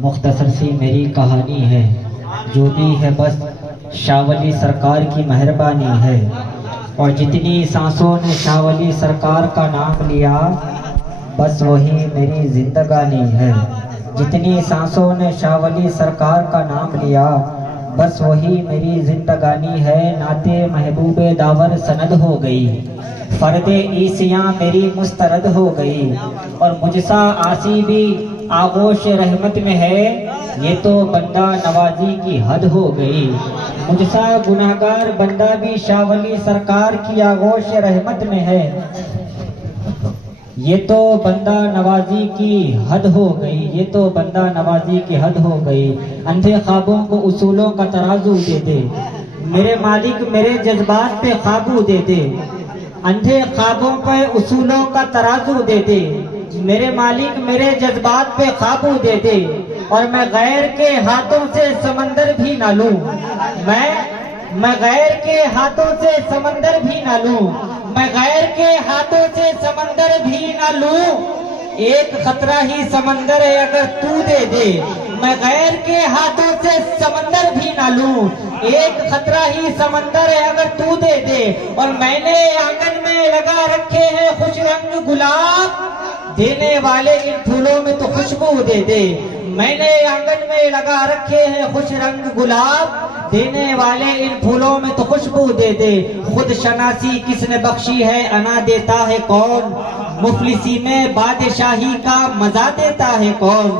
मुख्तसर सी मेरी कहानी है, जो दी है बस शाहवली सरकार की मेहरबानी है। और जितनी सांसों ने शाहवली सरकार का नाम लिया, बस वही मेरी जिंदगानी है। जितनी सांसों ने शाहवली सरकार का नाम लिया, बस वही मेरी जिंदगानी है। नाते महबूबे दावर सनद हो गई, फर्दे ईसियाँ मेरी मुस्तरद हो गई। और मुझसा आसी भी आगोश रहमत में है, ये तो बंदा नवाजी की हद हो गई। मुझसा गुनाहगार बंदा भी शाहवली सरकार की आगोश रहमत में है, ये तो बंदा नवाजी की हद हो गई। ये तो बंदा नवाजी की हद हो गई। अंधे ख्वाबों को उसूलों का तराजू दे दे, मेरे मालिक मेरे जज्बात पे काबू दे दे। अंधे ख्वाबों पे उसूलों का तराजू दे दे, मेरे मालिक मेरे जज्बात पे काबू दे दे। और मैं गैर के हाथों से समंदर भी ना लूं, मैं गैर के हाथों से समंदर भी ना लूं, मैं गैर के हाथों से समंदर भी ना लूं। एक खतरा ही समंदर है अगर तू दे दे, मैं गैर के हाथों से समंदर भी ना लूं। एक खतरा ही समंदर है अगर तू दे दे। और मैंने आंगन में लगा रखे हैं खुश रंग गुलाब, देने वाले इन फूलों में तो खुशबू दे दे। मैंने आंगन में लगा रखे हैं खुश रंग गुलाब, देने वाले इन फूलों में तो खुशबू दे दे। खुद शनासी किसने बख्शी है, अना देता है कौन। मुफलिसी में बादशाही का मजा देता है कौन।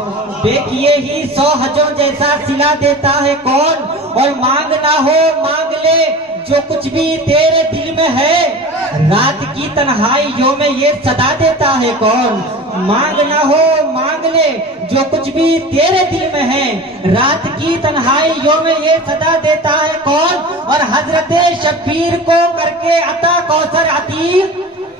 बेकिए ही 100 हजों जैसा सिला देता है कौन। और मांग ना हो मांग ले जो कुछ भी तेरे दिल में है, रात की तन्हाइयों में ये सदा देता है कौन। मांग ना हो मांग ले जो कुछ भी तेरे दिल में है, रात की तन्हाइयों में ये सदा देता है कौन। और हजरत शब्बीर को करके अता कौसर अतीक,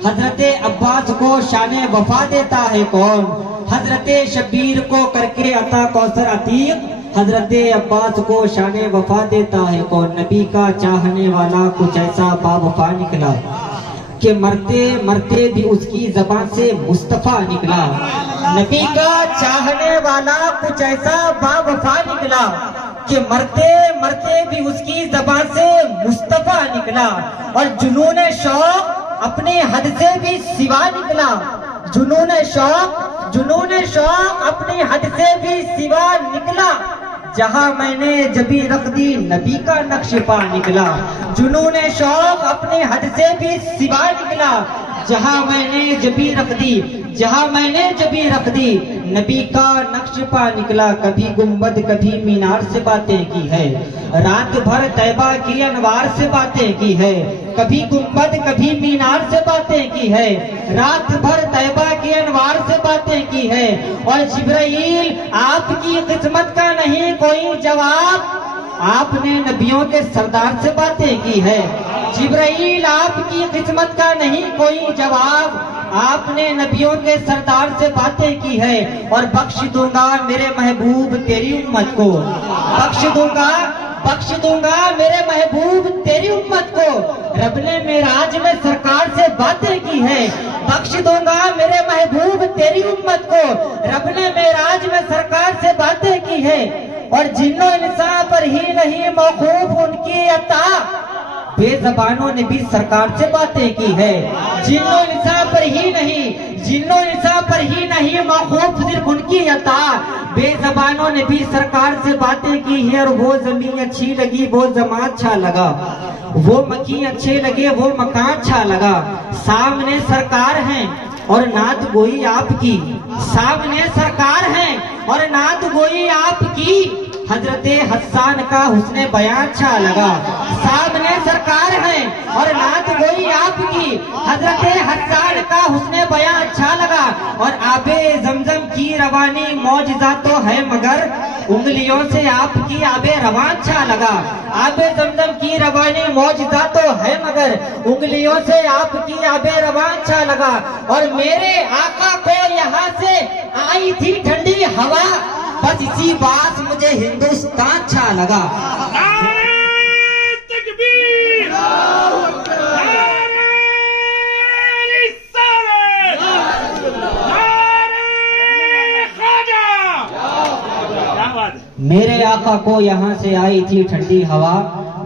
हजरत अब्बास को शाने वफा देता है कौन। हजरत शब्बीर को करके अता कौसर अतीक, हजरत अब्बास को शाने वफा देता है कौन। नबी का चाहने वाला कुछ ऐसा बावफा निकला कि मरते मरते भी उसकी जबान से मुस्तफा निकला। नबी का चाहने वाला कुछ ऐसा बावफा निकला कि मरते मरते भी उसकी जबान से मुस्तफा निकला। और जुनून शौक अपने हद से भी सिवा निकला, जुनून शौक अपनी हद से भी सिवा निकला। जहां मैंने जबी रख दी नबी का नक्श पा निकला, जुनून शौक अपने हद से भी सिवा निकला। जहां मैंने जबी रख दी नबी का नक्श पा निकला। कभी गुंबद कभी मीनार से बातें की है, रात भर तैबा की अनवार से बातें की है। कभी गुंबद कभी मीनार से बातें की है, रात भर तैबा की अनवार से बातें की है। और जिब्राइल आपकी किस्मत का नहीं कोई जवाब, आपने नबियों के सरदार से बातें की है। जिब्राइल आपकी किस्मत का नहीं कोई जवाब, आपने नबियों के सरदार से बातें की है। और बख्श दूंगा मेरे महबूब तेरी उम्मत को, बख्श दूंगा मेरे महबूब तेरी उम्मत को। रब ने मेराज में सरकार से बातें की है, बख्श दूंगा मेरे महबूब तेरी उम्मत को। रब ने मेराज में सरकार से बातें की है। और जिन्नो इंसान पर ही नहीं मौकूफ उनकी अता, बेज़बानों ने भी सरकार से बातें की है। जिन्नो इंसान पर ही नहीं मौकूफ सिर्फ उनकी अता, बेज़बानों ने भी सरकार से बातें की है। और वो जमीन अच्छी लगी वो जमात अच्छा लगा, वो मकी अच्छे लगे वो मकान अच्छा लगा। सामने सरकार है और नात गोई आपकी, सामने सरकार है और नात गोई आपकी। हजरत हस्सान का हुस्ने बयान अच्छा लगा, सामने सरकार है और नात गोई आपकी। हजरत हस्सान का हुस्ने बयान अच्छा लगा। और आबे जमजम की रवानी मौजिज़ा तो है मगर उंगलियों से आपकी आबे रवान अच्छा लगा। आबे जमजम की रवानी मौजिज़ा तो है मगर उंगलियों से आपकी आबे रवान अच्छा लगा। और मेरे आका को यहाँ से आई थी ठंडी हवा, बस इसी बात मुझे हिंदुस्तान अच्छा लगा। मेरे आका को यहाँ से आई थी ठंडी हवा,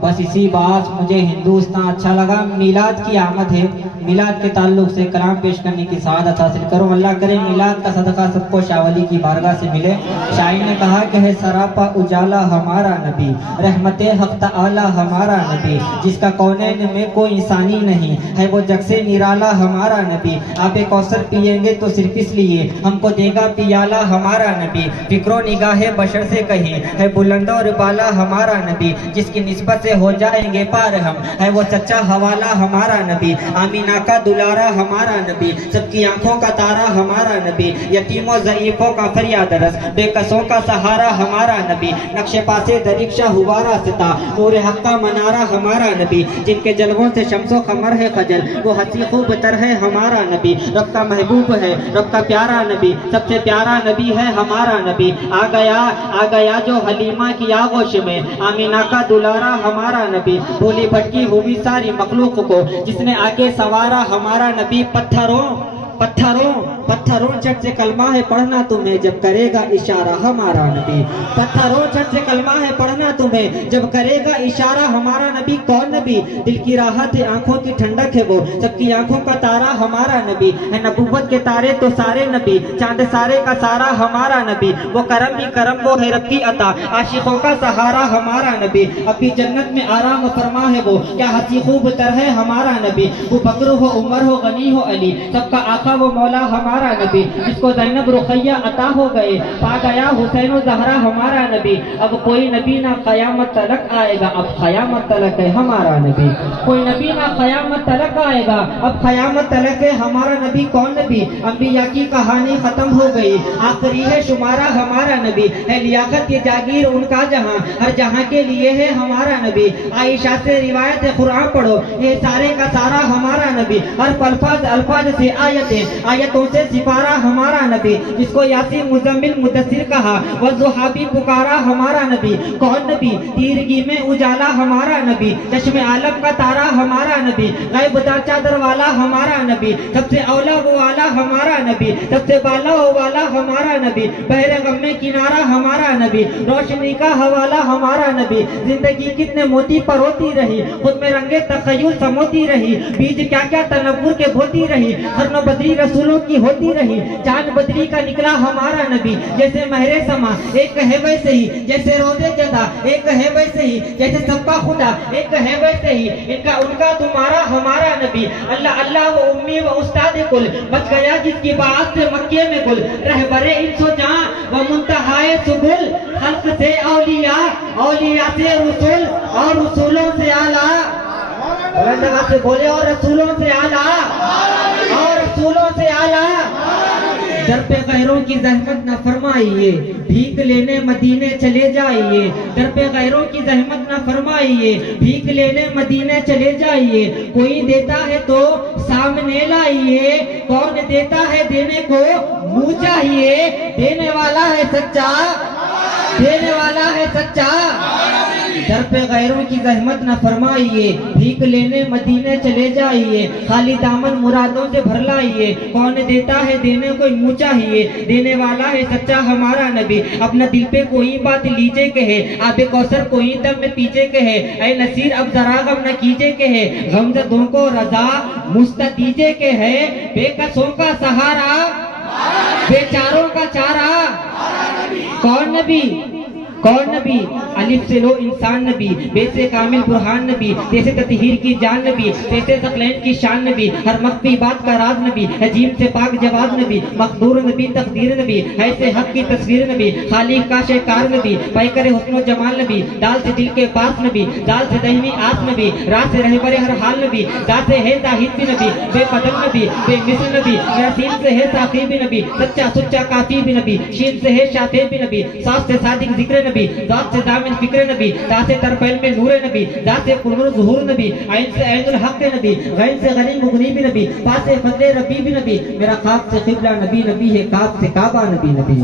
बस इसी बात मुझे हिंदुस्तान अच्छा लगा। मिलाद की आमद है, मिलाद के ताल्लुक से कलाम पेश करने की सआदत हासिल करूँ। अल्लाह करे मिलाद का सदका सबको शावली की बारगाह से मिले। शायर ने कहा कि है सरापा उजाला हमारा नबी, रहमते हक तआला हमारा नबी, जिसका कौनैन में कोई इंसानी नहीं है, वो जग से निराला हमारा नबी। आप एक कौसर पिएंगे तो सिर्फ इसलिए हमको देगा पियाला हमारा नबी। फिक्रो निगाहे बशर से कही है बुलंद और बाला हमारा नबी, जिसकी निस्बत से हो जाएंगे पार हम, है वो सच्चा हवाला हमारा नबी। आमीना का दुलारा हमारा नबी, सबकी आंखों का तारा हमारा नबी, यतीमों ज़ईफों का फरियाद रस, बेकसों का सहारा हमारा नबी। नक्शे पासे दरीक्षा हुआ रास्ता, नूर हक का मनारा हमारा नबी, जिनके जलवों से शम्सो कमर है खजल, वो हंसी खूब तर है हमारा नबी। रब का महबूब है, रब का प्यारा नबी, सबसे प्यारा नबी है हमारा नबी। आ गया जो हलीमा की आगोश में, आमीना का दुलारा हमारा नबी। भूली भटकी हुई सारी मखलूक को जिसने आगे सवारा हमारा नबी। पत्थरों झट से कलमा है पढ़ना तुम्हें, जब करेगा इशारा हमारा नबी। पत्थरों झट से कलमा है पढ़ना तुम्हें, जब करेगा इशारा हमारा नबी। कौन नबी? दिल की राहत है, आंखों की ठंडक है, वो सबकी आंखों का तारा हमारा नबी है। नबूवत के तारे तो सारे नबी, चांद सारे का सारा हमारा नबी। वो करम ही करम, वो है रब की अता, आशिकों का सहारा हमारा नबी। अभी जन्नत में आराम फरमा है वो, क्या हंसी खूब तर है हमारा नबी। वो बकर हो, उमर हो, गनी हो, अली, सबका आका वो मौला हमारा नबी, जिसको ज़ैनब रुखैया अता हो गए, पा गया हुसैन और ज़हरा हमारा नबी। अब कोई नबी ना क़यामत तलक आएगा, अब क़यामत तलक है हमारा नबी। कोई नबी ना क़यामत तलक आएगा, अब क़यामत तलक है हमारा नबी। कौन नबी? अंबिया की कहानी खत्म हो गई, आखिरी है शुमारा हमारा नबी। है लियाकत की जागीर उनका जहां, हर जहां के लिए है हमारा नबी। आयशा से रिवायत कुरान पढ़ो, ये सारे का सारा हमारा नबी। हर अल्फाज से आयतों से सिपारा हमारा नबी, जिसको यासीन मुज़म्मिल मुदस्सिर कहा, वह ज़ुहाबी पुकारा हमारा नबी। कौन नबी? तीरगी में उजाला हमारा नबी, चश्मे आलम का तारा हमारा नबी, गैब दार चादर वाला हमारा नबी, सबसे औला वो वाला हमारा नबी, सबसे बाला वो वाला हमारा नबी, बहरे गम में किनारा हमारा नबी, रोशनी का हवाला हमारा नबी। जिंदगी कितने मोती परोती रही, खुद में रंगे तखय्युल समोती रही, बीज क्या क्या तनव्वुर के बोती रही, हर नो बदरी रसूलों की होती रही। चांद बदरी का निकला हमारा नबी, जैसे महरे समा एक है वैसे ही, जैसे रोजे जदा एक है वैसे ही, जैसे सबका खुदा एक है वैसे ही, इनका उनका तुम्हारा हमारा नबी। अल्लाह अल्लाह वो उम्मी व उस्ताद कुल, बच गया जिसकी बात से मक्के में कुल, रहबरे इंसो जां व मुंतहाए सुबुल, खल्क से औलिया, औलिया से रसूल, और रसूलों से आला, से बोले और रसूलों से आला, और रसूलों से आला। दर पे गैरों की जहमत न फरमाइए, भीख लेने मदीने चले जाइए। दर पे गैरों की जहमत न फरमाइए, भीख लेने मदीने चले जाइए। कोई देता है तो सामने लाइए, कौन देता है देने को मुँह चाहिए। देने वाला है सच्चा, देने वाला है सच्चा। दर पे गैरों की जहमत न फरमाइए, भीख लेने मदीने चले जाइए। खाली दामन मुरादों से भर लाइए, कौन देता है देने को मुँह चाहिए। देने वाला है सच्चा हमारा नबी, अपना दिल पे कोई बात लीजिए कहे, आबे कौसर कोई दम में पीछे कहे। ऐ नसीर अब जरा गम न कीजिए कहे, गमज़दों को रजा मुस्तदीजे के है। बेकसों का सहारा, बेचारों का चारा। कौन नबी? कौन नबी? अलिफ से लो इंसान नबी, बे से कामिल बुरहान नबी, जैसे ततहीर की जान नबी, जैसे ज़क़लैन की शान नबी, हर मख्फी बात का राज नबी, अजीम से पाक जवाब नबी, मक़दूर नबी तक़दीर नबी, है से हक की तस्वीर नबी, खालिक का शेकार नबी, पैकर हुस्न जमाल नबी, दाल से दिल के पास नबी, दाल से दहीनी आस नबी, रात से रहबरे हर हाल नबी, दाल से है जाहिद भी नबी, बेकदम नबी, बेमिसल नबी, सीन से है साक़ी भी नबी, सच्चा सुच्चा काफ़ी भी नबी, शीन से है शाफ़ी भी नबी, साथ से सादिक ज़िक्र नबी, दात से दाम में फिक्र नबी, तासे तरफैल में नूर नबी, दासे कुलमुल ज़ुहूर नबी, आइन से आइनुल हक नबी, गैन से गनी मुगनी भी नबी, पासे फजले रबी भी नबी, मेरा खाक से क़िबला नबी नबी है, काब से काबा नबी नबी,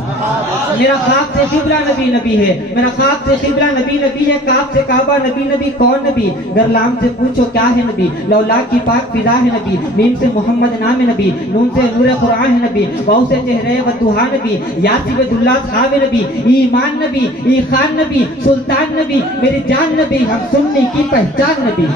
मेरा खाक से क़िबला नबी नबी है, मेरा खाक से क़िबला नबी नबी है, काब से काबा नबी नबी। कौन नबी? गरलाम से पूछो क्या है नबी, लौला की पाक फिजा है नबी, मीम से मोहम्मद नाम है नबी, नून से नूर कुरान है नबी, वाव से चेहरे व दुहा नबी, यासीन अब्दुल्लाह साहब नबी, ईमान नबी, ई खान नबी, सुल्तान नबी, मेरी जान नबी, हम सुन्नी की पहचान नबी,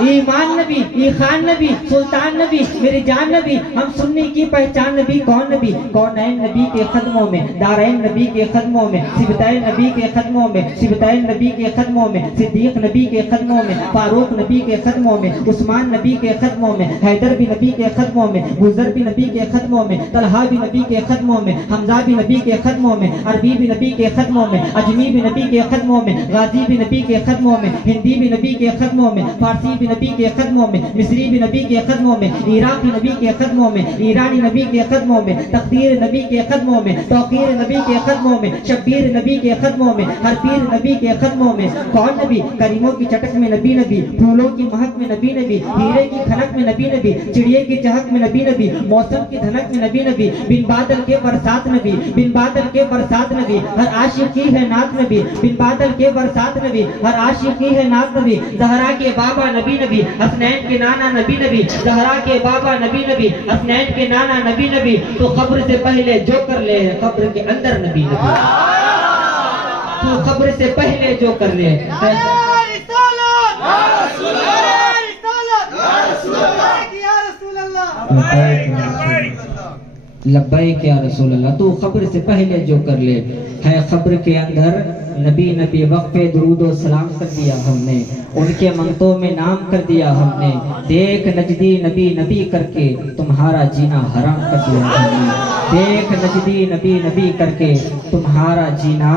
ईमान नबी, ई खान नबी, सुल्तान नबी, मेरी जान नबी, हम सुन्नी की पहचान नबी। कौन नबी? कौनैन नबी के कदमों में, दारैन नबी के कदमों में, सिबतैन नबी के कदमों में, सिबतैन नबी के कदमों में, सिद्दीक नबी के कदमों में, फारूक नबी के कदमों में, उस्मान नबी के कदमों में, हैदर भी नबी के कदमों में, गुजर भी नबी के कदमों में, तलहा भी नबी के कदमों में, हमजा भी नबी के कदमों में, अरबी भी नबी के कदमों में, अजमी भी नबी के कदमों में, गाजी भी नबी के कदमों में, हिंदी भी नबी के कदमों में, फारसी भी नबी के कदमों में, मिस्री भी नबी के कदमों में, इराकी नबी के कदमों में, ईरानी नबी के कदमों में, तकदीर नबी के कदमों में, तौकीर नबी के कदमों में, शब्बीर नबी के कदमों में, हर पीर नबी के कदमों में। कौन नबी? करीमों की चटक में नबी नबी, फूलों की महक में नबी नबी, हीरे की खनक में नबी नबी, चिड़िए की चहक में नबी नबी, मौसम की धनक में नबी नबी, बिन बादल के बरसात नबी, बिन बादल के बरसात नबी, हर आशिक की है नात नबी, बिन बादल के बरसात नबी, हर आशिक की है नात नबी। ज़हरा के बाबा नबी नबी, हसनैन के नाना नबी नबी, ज़हरा के बाबा नबी नबी, हसनैन के नाना नबी नबी। तो कब्र से पहले जो कर ले, कब्र के अंदर नबी नबी, तो कब्र से पहले जो कर ले। लब्बैक या रसूल अल्लाह, तू खब्र से पहले जो कर ले। है खब्र के अंदर नबी नबी, वक्फे दुरूद और सलाम कर दिया हमने, उनके मंतों में नाम कर दिया हमने। देख नजदी नबी नबी करके तुम्हारा जीना हराम कर दिया हमने, देख नजदी नबी नबी करके तुम्हारा जीना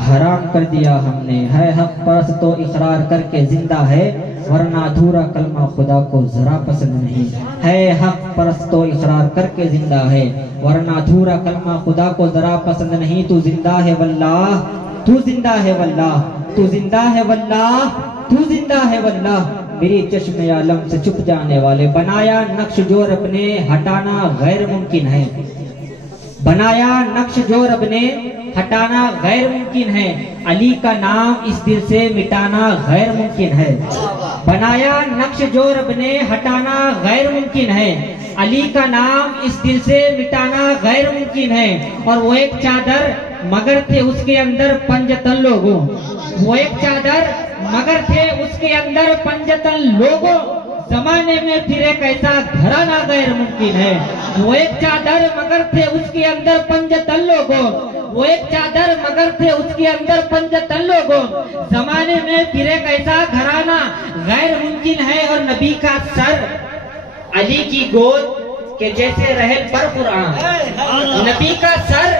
हराम कर दिया हमने। है हक परस्त तो इकरार करके जिंदा है, वरना अधूरा कलमा खुदा को जरा पसंद नहीं। है हक परस्त तो इकरार करके जिंदा है, वरना अधूरा कलमा खुदा को जरा पसंद नहीं। तू जिंदा है वल्लाह, तू जिंदा है वल्लाह, तू जिंदा है वल्लाह, तू जिंदा है वल्लाह। मेरी चश्मे आलम से छुप जाने वाले, बनाया नक्श जो रब ने हटाना गैर मुमकिन है, बनाया नक्श जो रब ने हटाना गैर मुमकिन है। अली का नाम इस दिल से मिटाना गैर मुमकिन है, बनाया नक्श जो रब ने हटाना गैर मुमकिन है। अली का नाम इस दिल से मिटाना गैर मुमकिन है। और वो एक चादर मगर थे उसके अंदर पंजतन लोगों, वो एक चादर मगर थे उसके अंदर पंजतन लोगों। जमाने में फिर एक ऐसा घराना गैर मुमकिन है। वो एक चादर मगर थे उसके अंदर पंजतन लोगों, वो एक चादर मगर थे उसके अंदर पंजतन लोगों। जमाने में फिर एक ऐसा घराना गैर मुमकिन है। और नबी का सर अली की गोद के जैसे रहल पर कुरान, नबी का सर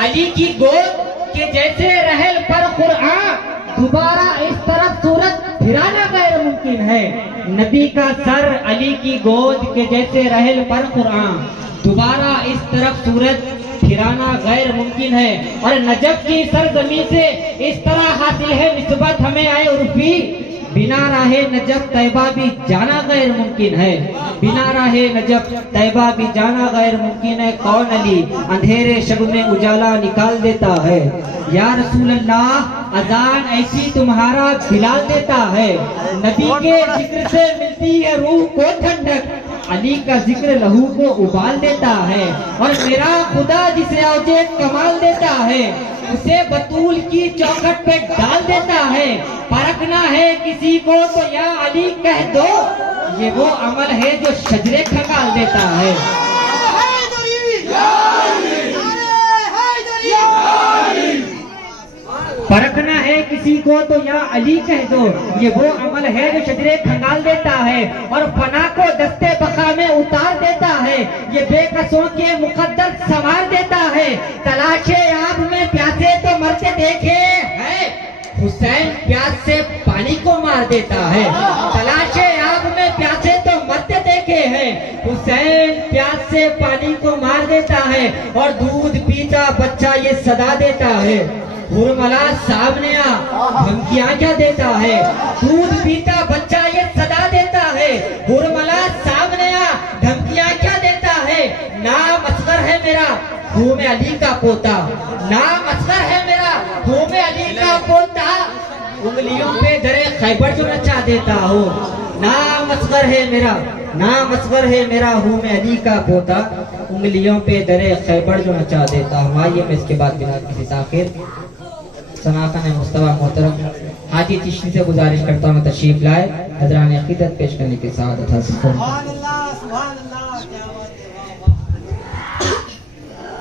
अली की गोद के जैसे रहल पर कुरान। दोबारा इस तरफ सूरत फिराना गैर मुमकिन है। नबी का सर अली की गोद के जैसे रहल पर कुरान, दोबारा इस तरफ सूरत फिराना गैर मुमकिन है। और नजफ की सरजमी से इस तरह हासिल है निस्बत हमें आए उर्फी, बिना राहे नजफ तैबा भी जाना गैर मुमकिन है, बिना राहे नजफ तैबा भी जाना गैर मुमकिन है। कौन अली अंधेरे शब में उजाला निकाल देता है, या रसूल अल्लाह अजान ऐसी तुम्हारा बिलाल देता है। नबी के जिक्र से मिलती है रूह को ठंडक, अली का जिक्र लहू को उबाल देता है। और मेरा खुदा जिसे औजे कमाल देता है, उसे बतूल की चौखट पे डाल देता है। परखना है किसी को तो या अली कह दो, ये वो अमल है जो शजरे खंगाल देता है। परखना है किसी को तो या अली कह दो, ये वो अमल है जो शजरे खंगाल देता है। और फना को दस्ते बका में उतार देता है, ये बेकसों के मुकद्दर संवार देता है। तलाशे आब में प्यासे तो मरते देखे है, हुसैन प्यास से पानी को मार देता है। तलाशे आब में प्यासे तो मरते देखे हैं, हुसैन प्यास से पानी को मार देता है। और दूध पीता बच्चा ये सदा देता है, हुरमला सामने आ, धमकियां क्या देता है, दूध पीता बच्चा ये सदा देता है। हुरमला सामने आ, धमकियां क्या देता है, नाम असगर है मेरा, हूँ मैं अली का पोता, नाम असगर है मेरा, हूँ मैं अली का पोता, उंगलियों पे दरे खैबर जो नचा देता हो। नाम असगर है मेरा, नाम असगर है मेरा, हूँ मैं अली का पोता, उंगलियों पे दरे खैबर जो नचा देता हूँ। आइए मैं इसके बाद बिना किसी ताखिर सनातन मुस्तफा मोहतरम हाजी चिश्ती से गुजारिश करता हूँ तशरीफ लाए, हजरान अकीदत पेश करने के साथ।